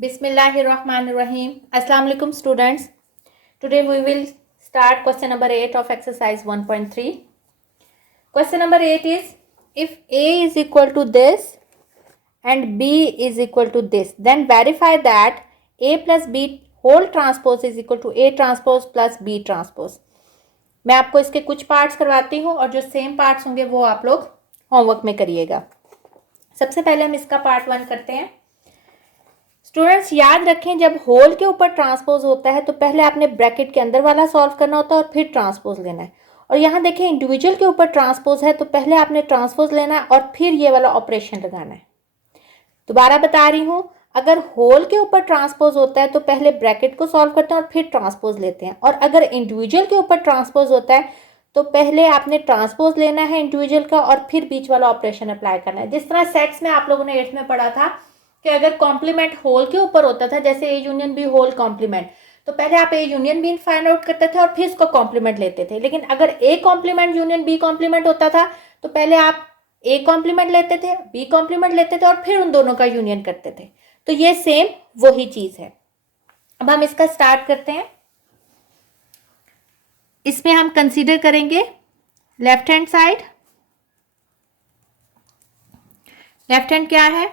Bismillahirrahmanirrahim. Assalamu alaikum students. Today we will start question number 8 of exercise 1.3. Question number 8 is, if A is equal to this and B is equal to this, then verify that A plus B whole transpose is equal to A transpose plus B transpose. मैं आपको इसके कुछ parts करवाती हूँ और जो same parts होंगे वो आप लोग होमवर्क में करिएगा। सबसे पहले हम इसका पार्ट 1 करते हैं। स्टूडेंट्स याद रखें, जब होल के ऊपर ट्रांसपोज होता है तो पहले आपने ब्रैकेट के अंदर वाला सॉल्व करना होता है और फिर ट्रांसपोज लेना है। और यहाँ देखें इंडिविजुअल के ऊपर ट्रांसपोज है तो पहले आपने ट्रांसपोज लेना है और फिर ये वाला ऑपरेशन लगाना है। दोबारा बता रही हूँ, अगर होल के ऊपर ट्रांसपोज होता है तो पहले ब्रैकेट को सॉल्व करते हैं और फिर ट्रांसपोज लेते हैं, और अगर इंडिविजुअल के ऊपर ट्रांसपोज होता है तो पहले आपने ट्रांसपोज लेना है इंडिविजुअल का और फिर बीच वाला ऑपरेशन अप्लाई करना है। जिस तरह सेट्स में आप लोगों ने 8th में पढ़ा था कि अगर कॉम्प्लीमेंट होल के ऊपर होता था, जैसे A union B whole complement, तो पहले आप A union B find out करते थे और फिर इसको कॉम्प्लीमेंट लेते थे। लेकिन अगर A complement union B complement होता था तो पहले आप ए कॉम्प्लीमेंट लेते थे, बी कॉम्प्लीमेंट लेते थे और फिर उन दोनों का यूनियन करते थे। तो ये सेम वही चीज है। अब हम इसका स्टार्ट करते हैं। इसमें हम कंसीडर करेंगे left hand side. Left hand क्या है?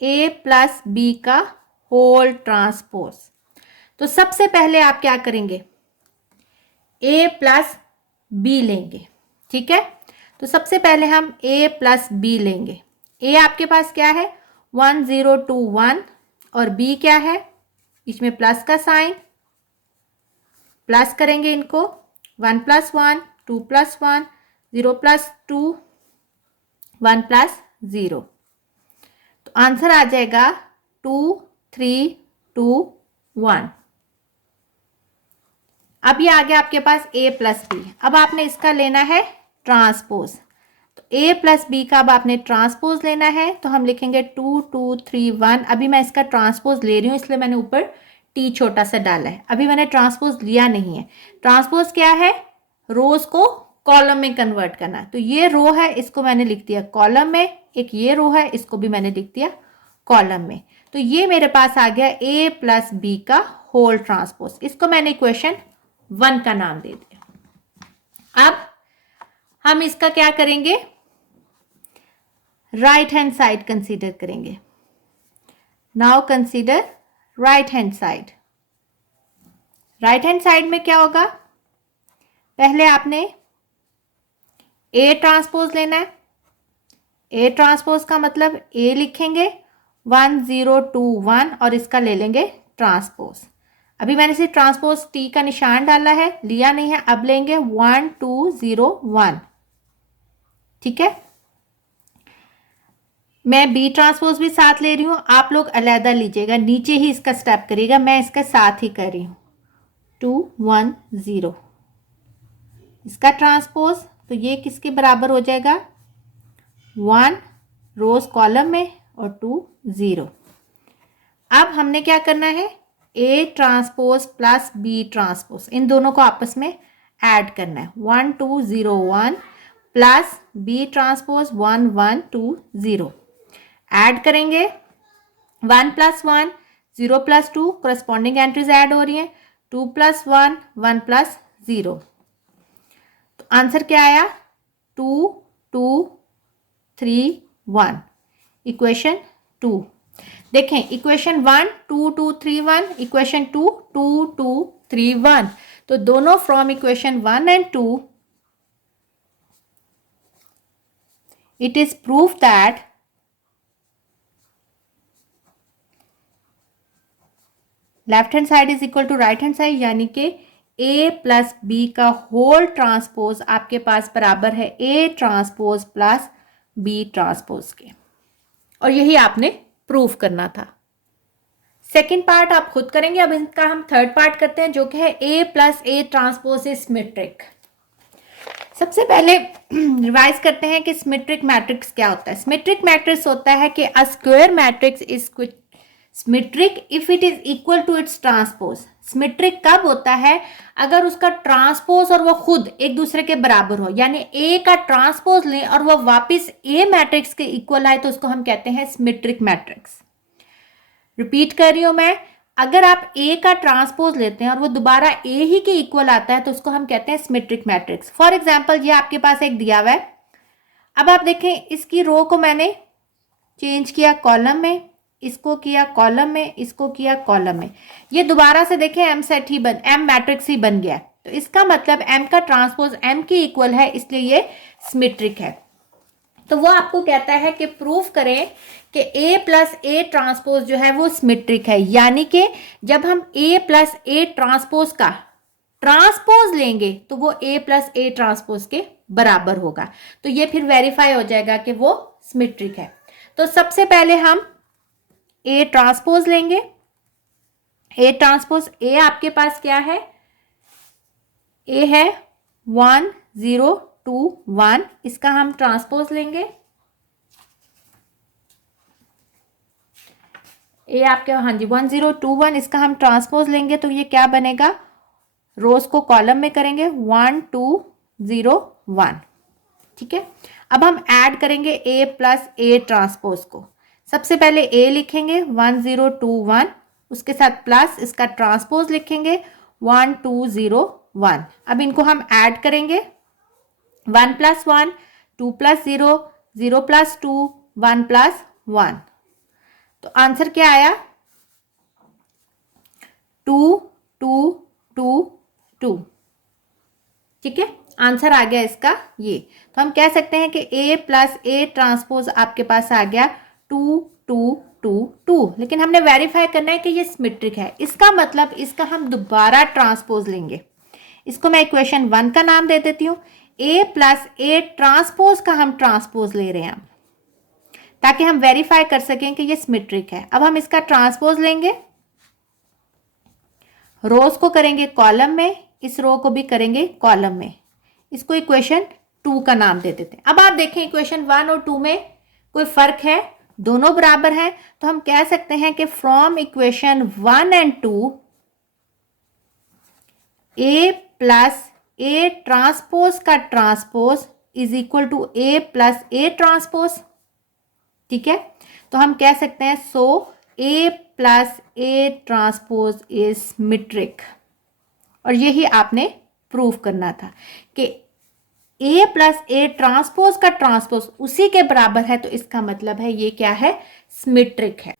ए प्लस बी का होल ट्रांसपोज। तो सबसे पहले आप क्या करेंगे? ए प्लस बी लेंगे, ठीक है। तो सबसे पहले हम ए प्लस बी लेंगे। ए आपके पास क्या है? 1 0 2 1, और बी क्या है? इसमें प्लस का साइन, प्लस करेंगे इनको। 1 + 1 2 + 1 0 + 2 1 + 0। तो आंसर आ जाएगा 2 3 2 1। अब ये आ गया आपके पास a प्लस बी। अब आपने इसका लेना है ट्रांसपोज। तो a प्लस बी का अब आपने ट्रांसपोज लेना है, तो हम लिखेंगे 2 2 3 1। अभी मैं इसका ट्रांसपोज ले रही हूँ इसलिए मैंने ऊपर t छोटा सा डाला है। अभी मैंने ट्रांसपोज लिया नहीं है। ट्रांसपोज क्या है? रोज को कॉलम में कन्वर्ट करना। तो ये रो है, इसको मैंने लिख दिया कॉलम में। एक ये रो है, इसको भी मैंने लिख दिया कॉलम में। तो ये मेरे पास आ गया a प्लस बी का होल ट्रांसपोज। इसको मैंने इक्वेशन 1 का नाम दे दिया। अब हम इसका क्या करेंगे? राइट हैंड साइड कंसीडर करेंगे। Now consider right hand side. Right hand side में क्या होगा? पहले आपने ए ट्रांसपोज लेना है। ए ट्रांसपोज का मतलब ए लिखेंगे 1 0 2 1 और इसका ले लेंगे ट्रांसपोज। अभी मैंने सिर्फ ट्रांसपोज टी का निशान डाला है, लिया नहीं है। अब लेंगे 1 2 0 1, ठीक है। मैं बी ट्रांसपोज भी साथ ले रही हूं, आप लोग अलहदा लीजिएगा, नीचे ही इसका स्टेप करिएगा। मैं इसका साथ ही कर रही हूं 2 1 0 इसका ट्रांसपोज। तो ये किसके बराबर हो जाएगा? 1 रोज कॉलम में और 2 0। अब हमने क्या करना है? A transpose plus B transpose, इन दोनों को आपस में ऐड करना है। 1 2 0 1 प्लस बी ट्रांसपोज 1 1 2 0 ऐड करेंगे। 1 + 1 0 + 2 करस्पॉन्डिंग एंट्रीज ऐड हो रही हैं। 2 + 1 1 + 0। तो आंसर क्या आया? 2 2 3 1, इक्वेशन 2। देखें इक्वेशन 1 2 2 3 1, इक्वेशन 2 2 2 3 1। तो दोनों from equation 1 and 2 it is proof that left hand side is equal to right hand side, यानी कि a प्लस बी का होल ट्रांसपोज आपके पास बराबर है a transpose plus b transpose के। और यही आपने प्रूफ करना था। सेकेंड पार्ट आप खुद करेंगे। अब इनका हम थर्ड पार्ट करते हैं, जो कि है a plus A transpose is symmetric. सबसे पहले रिवाइज करते हैं कि सिमेट्रिक मैट्रिक्स क्या होता है। सिमेट्रिक मैट्रिक्स होता है कि a square matrix is symmetric if it is equal to its transpose. Symmetric कब होता है? अगर उसका ट्रांसपोज और वो खुद एक दूसरे के बराबर हो, यानी ए का ट्रांसपोज लें और वो वापस ए मैट्रिक्स के इक्वल आए, तो उसको हम कहते हैं सिमेट्रिक मैट्रिक्स। रिपीट कर रही हूँ मैं, अगर आप ए का ट्रांसपोज लेते हैं और वो दोबारा ए ही के इक्वल आता है तो उसको हम कहते हैं सिमेट्रिक मैट्रिक्स। फॉर एग्जाम्पल ये आपके पास एक दिया हुआ है, अब आप देखें इसकी रो को मैंने चेंज किया कॉलम में, इसको किया कॉलम में, इसको किया कॉलम में, ये दोबारा से देखें एम मैट्रिक्स ही बन गया। तो इसका मतलब एम का ट्रांसपोज एम के इक्वल है, इसलिए ये सिमेट्रिक है। तो वो आपको कहता है कि प्रूफ करें कि ए प्लस ए ट्रांसपोज जो है वो सिमेट्रिक है, यानी कि जब हम ए प्लस ए ट्रांसपोज का ट्रांसपोज लेंगे तो वो ए प्लस ए ट्रांसपोज के बराबर होगा। तो ये फिर वेरीफाई हो जाएगा कि वो सिमेट्रिक है। तो सबसे पहले हम ए ट्रांसपोज लेंगे। ए ट्रांसपोज ए आपके पास क्या है, ए है 1 0 2 1, इसका हम ट्रांसपोज लेंगे। ए आपके, हाँ जी 1 0 2 1, इसका हम ट्रांसपोज लेंगे तो ये क्या बनेगा, रोज को कॉलम में करेंगे 1 2 0 1, ठीक है। अब हम ऐड करेंगे ए प्लस ए ट्रांसपोज को। सबसे पहले ए लिखेंगे 1 0 2 1, उसके साथ प्लस इसका ट्रांसपोज लिखेंगे 1 2 0 1। अब इनको हम ऐड करेंगे 1 प्लस 1 2 प्लस 0 0 प्लस 2 1 प्लस 1। तो आंसर क्या आया, 2 2 2 2, ठीक है। आंसर आ गया इसका ये। तो हम कह सकते हैं कि ए प्लस ए ट्रांसपोज आपके पास आ गया 2 2 2 2, लेकिन हमने वेरीफाई करना है कि ये सिमेट्रिक है। इसका मतलब इसका हम दोबारा ट्रांसपोज लेंगे। इसको मैं इक्वेशन 1 का नाम दे देती हूँ। ए प्लस ए ट्रांसपोज का हम ट्रांसपोज ले रहे हैं ताकि हम वेरीफाई कर सकें कि ये सिमेट्रिक है। अब हम इसका ट्रांसपोज लेंगे, रोज को करेंगे कॉलम में, इस रो को भी करेंगे कॉलम में, इसको इक्वेशन 2 का नाम दे देते हैं। अब आप देखें इक्वेशन 1 और 2 में कोई फर्क है, दोनों बराबर हैं। तो हम कह सकते हैं कि from equation 1 and 2 A plus A transpose का transpose is equal to A plus A transpose, ठीक है। तो हम कह सकते हैं so A plus A transpose is symmetric, और यही आपने प्रूव करना था कि ए प्लस ए ट्रांसपोज का ट्रांसपोज उसी के बराबर है, तो इसका मतलब है ये क्या है, सिमेट्रिक है।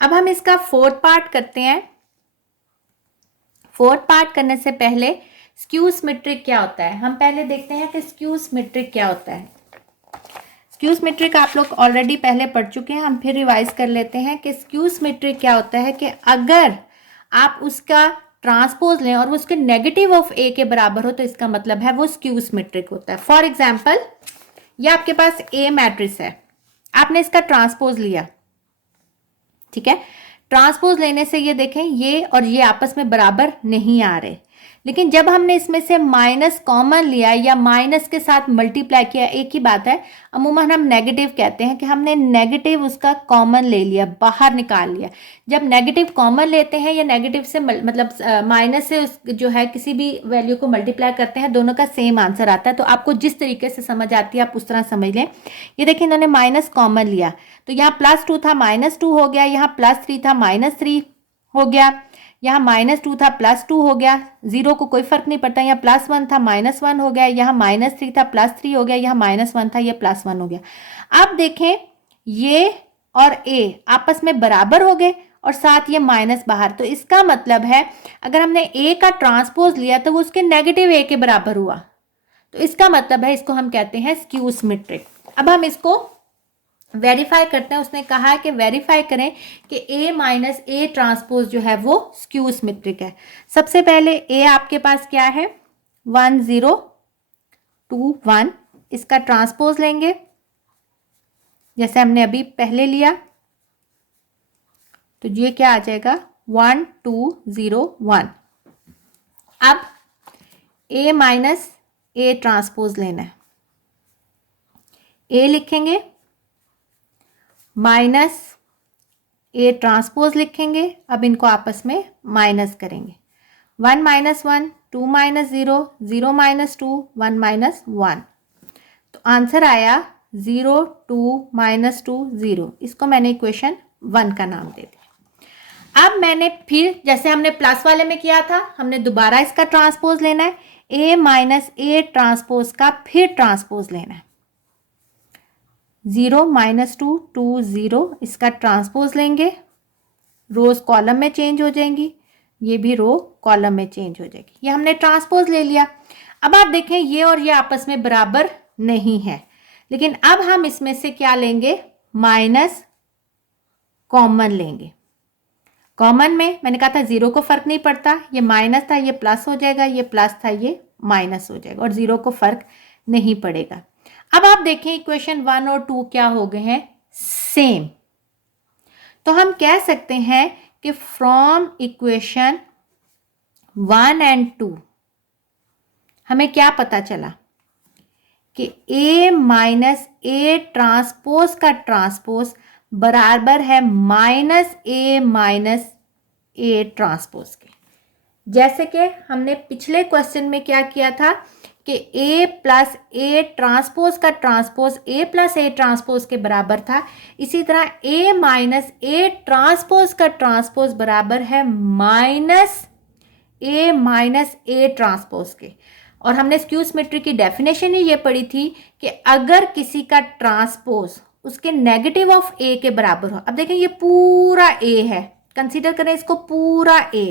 अब हम इसका फोर्थ पार्ट करते हैं। फोर्थ पार्ट करने से पहले स्क्यू सिमेट्रिक क्या होता है, हम पहले देखते हैं कि स्क्यू सिमेट्रिक क्या होता है। स्क्यू सिमेट्रिक आप लोग ऑलरेडी पहले पढ़ चुके हैं, हम फिर रिवाइज कर लेते हैं कि स्क्यू सिमेट्रिक क्या होता है। कि अगर आप उसका ट्रांसपोज लें और वो उसके नेगेटिव ऑफ ए के बराबर हो तो इसका मतलब है वो स्क्यू सिमेट्रिक होता है। फॉर एग्जाम्पल ये आपके पास ए मैट्रिक्स है, आपने इसका ट्रांसपोज लिया, ठीक है। ट्रांसपोज लेने से ये देखें ये और ये आपस में बराबर नहीं आ रहे, लेकिन जब हमने इसमें से माइनस कॉमन लिया या माइनस के साथ मल्टीप्लाई किया, एक ही बात है, अमूमन हम नेगेटिव कहते हैं कि हमने नेगेटिव उसका कॉमन ले लिया, बाहर निकाल लिया। जब नेगेटिव कॉमन लेते हैं या नेगेटिव से मतलब माइनस से उस जो है किसी भी वैल्यू को मल्टीप्लाई करते हैं, दोनों का सेम आंसर आता है। तो आपको जिस तरीके से समझ आती है आप उस तरह समझ लें। ये देखिए इन्होंने माइनस कॉमन लिया तो यहाँ +2 था -2 हो गया, यहाँ +3 था -3 हो गया, यहाँ -2 था +2 हो गया, जीरो को कोई फर्क नहीं पड़ता। यहाँ +1 था -1 हो गया, यहाँ -3 था +3 हो गया, यहाँ -1 था ये +1 हो गया। अब देखें ये और ए आपस में बराबर हो गए और साथ ये माइनस बाहर, तो इसका मतलब है अगर हमने ए का ट्रांसपोज लिया तो वो उसके नेगेटिव ए के बराबर हुआ, तो इसका मतलब है इसको हम कहते हैं स्क्यू सिमेट्रिक। अब हम इसको वेरीफाई करते हैं। उसने कहा है कि वेरीफाई करें कि ए माइनस ए ट्रांसपोज जो है वो स्क्यू सिमेट्रिक है। सबसे पहले ए आपके पास क्या है 1 0 2 1, इसका ट्रांसपोज लेंगे जैसे हमने अभी पहले लिया, तो ये क्या आ जाएगा 1 2 0 1। अब ए माइनस ए ट्रांसपोज लेना है, ए लिखेंगे माइनस ए ट्रांसपोज लिखेंगे, अब इनको आपस में माइनस करेंगे, 1 - 1 2 - 0 0 - 2 1 - 1, तो आंसर आया 0 2 - 2 0। इसको मैंने इक्वेशन 1 का नाम दे दिया। अब मैंने फिर जैसे हमने प्लस वाले में किया था, हमने दोबारा इसका ट्रांसपोज लेना है, A माइनस A ट्रांसपोज का फिर ट्रांसपोज लेना है। 0 माइनस 2 2 0 इसका ट्रांसपोज लेंगे, रोज कॉलम में चेंज हो जाएंगी, ये भी रो कॉलम में चेंज हो जाएगी। ये हमने ट्रांसपोज ले लिया। अब आप देखें ये और ये आपस में बराबर नहीं है, लेकिन अब हम इसमें से क्या लेंगे, माइनस कॉमन लेंगे। कॉमन में मैंने कहा था 0 को फर्क नहीं पड़ता, ये माइनस था ये प्लस हो जाएगा, ये प्लस था ये माइनस हो जाएगा, और 0 को फर्क नहीं पड़ेगा। अब आप देखें इक्वेशन 1 और 2 क्या हो गए हैं, सेम। तो हम कह सकते हैं कि फ्रॉम इक्वेशन 1 एंड 2 हमें क्या पता चला कि A माइनस A ट्रांसपोज का ट्रांसपोज बराबर है minus A minus A transpose के। जैसे कि हमने पिछले क्वेश्चन में क्या किया था कि A प्लस A ट्रांसपोज का transpose A plus A transpose के बराबर था, इसी तरह A माइनस A ट्रांसपोज का ट्रांसपोज बराबर है minus A minus A transpose के। और हमने स्क्यू सिमेट्री की डेफिनेशन ही ये पढ़ी थी कि अगर किसी का ट्रांसपोज उसके नेगेटिव ऑफ A के बराबर हो, अब देखें ये पूरा A है, कंसीडर करें इसको पूरा A,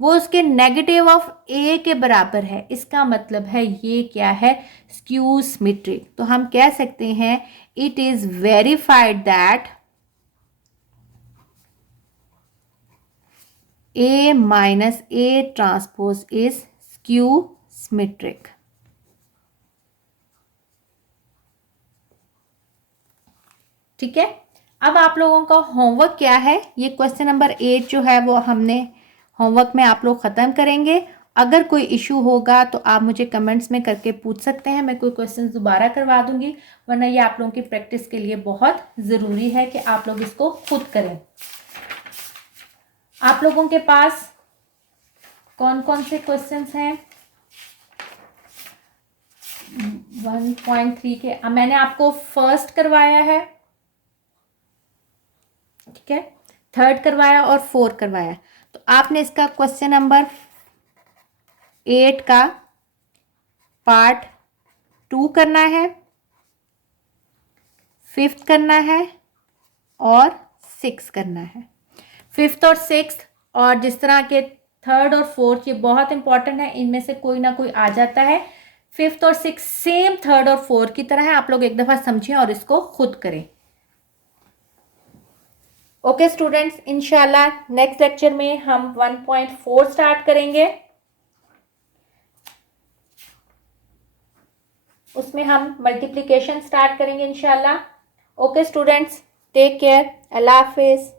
वो उसके नेगेटिव ऑफ A के बराबर है, इसका मतलब है ये क्या है, स्क्यू सिमेट्रिक। तो हम कह सकते हैं it is verified that A minus A transpose is skew symmetric. ठीक है, अब आप लोगों का होमवर्क क्या है, ये क्वेश्चन नंबर 8 जो है वो हमने होमवर्क में आप लोग ख़त्म करेंगे। अगर कोई इशू होगा तो आप मुझे कमेंट्स में करके पूछ सकते हैं, मैं कोई क्वेश्चन दोबारा करवा दूंगी, वरना ये आप लोगों की प्रैक्टिस के लिए बहुत ज़रूरी है कि आप लोग इसको खुद करें। आप लोगों के पास कौन कौन से क्वेश्चंस हैं 1.3 के? मैंने आपको फर्स्ट करवाया है, ठीक है, थर्ड करवाया और फोर्थ करवाया। तो आपने इसका क्वेश्चन नंबर 8 का पार्ट 2 करना है, 5th करना है और 6 करना है। 5th और 6th और जिस तरह के 3rd और 4th ये बहुत इंपॉर्टेंट है, इनमें से कोई ना कोई आ जाता है। 5th और 6th सेम 3rd और 4th की तरह है, आप लोग एक दफ़ा समझें और इसको खुद करें। ओके स्टूडेंट्स, इंशाल्लाह नेक्स्ट लेक्चर में हम 1.4 स्टार्ट करेंगे, उसमें हम मल्टीप्लिकेशन स्टार्ट करेंगे इंशाल्लाह। ओके स्टूडेंट्स, टेक केयर, अल्लाह हाफिज़।